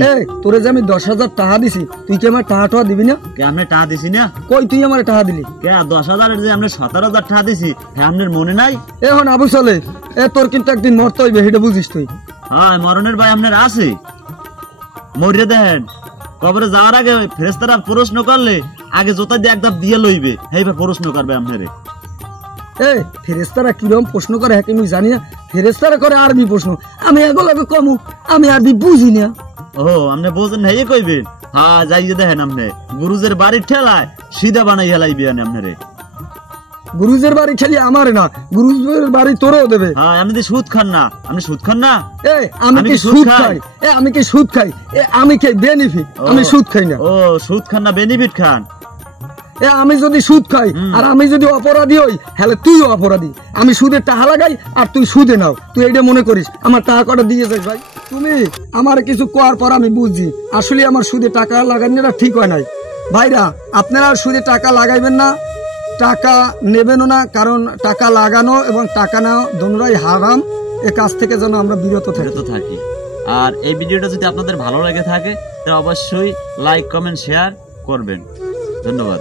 এই তোরে যে আমি 10,000 টাকা দিছি, তুই কি আমার টাকা দিবি না? কে আপনি টাকা দিছি না? কই তুই আমার টাকা দিলি? কে 10,000 এর যে আপনি 17,000 টাকা দিছি, হ্যাঁ আপনার মনে নাই? এখন আবু চলে তোর কিন্তু একদিন মরতে হইবে, সেটা বুঝিস তুই। হ্যাঁ মরণের ভাই আপনার আছে, মরিয়ে দেখেন। কবরে যাওয়ার আগে ফেরেশতারা প্রশ্ন করলে আগে জোতা দিয়ে একদম দিয়ে লইবে, এইবার প্রশ্ন করবে আপনারে। ফেরেশতারা কিরকম প্রশ্ন করে হ্যাঁ আমি জানি না। ফেরেশতারা করে আরবি প্রশ্ন, আমি এগুলো কমু, আমি আরবি বুঝি না। ও আপনি বোঝেন না, এই কইবেন? হ্যাঁ যাইয়ে দেখেন আপনি গুরুজের বাড়ির ঠেলায় সিধা বানাই হেলাইবে আপনারে। গুরুজের বাড়ি খেলি আমার না, গুরুজের বাড়ি তোরও দেবে। হ্যাঁ আপনি তো সুদ খান না, আপনি সুদ খান না? আমি কি সুদ খাই? আমি কি সুদ খাই? আমি খাই বেনিফিট, আমি সুদ খাই না। ও সুদ খান না, বেনিফিট খান। আমি যদি সুদ খাই আর আমি যদি অপরাধী হই, হলে তুইও অপরাধী। আমি সুদের টাকা লাগাই আর তুই সুদে নাও, তুই এটা মনে করিস আমার টাকা কটা দিয়ে যাস। ভাই তুমি আমার কিছু করার পর আমি বুঝছি আসলে আমার সুদে টাকা লাগানোটা ঠিক হয় নাই। ভাইরা আপনারা সুদে টাকা লাগাইবেন না, টাকা নেবেনও না, কারণ টাকা লাগানো এবং টাকা নেওয়া দুটোই হারাম। এ কাজ থেকে যেন আমরা বিরত থাকি। আর এই ভিডিওটা যদি আপনাদের ভালো লেগে থাকে তাহলে অবশ্যই লাইক কমেন্ট শেয়ার করবেন। ধন্যবাদ।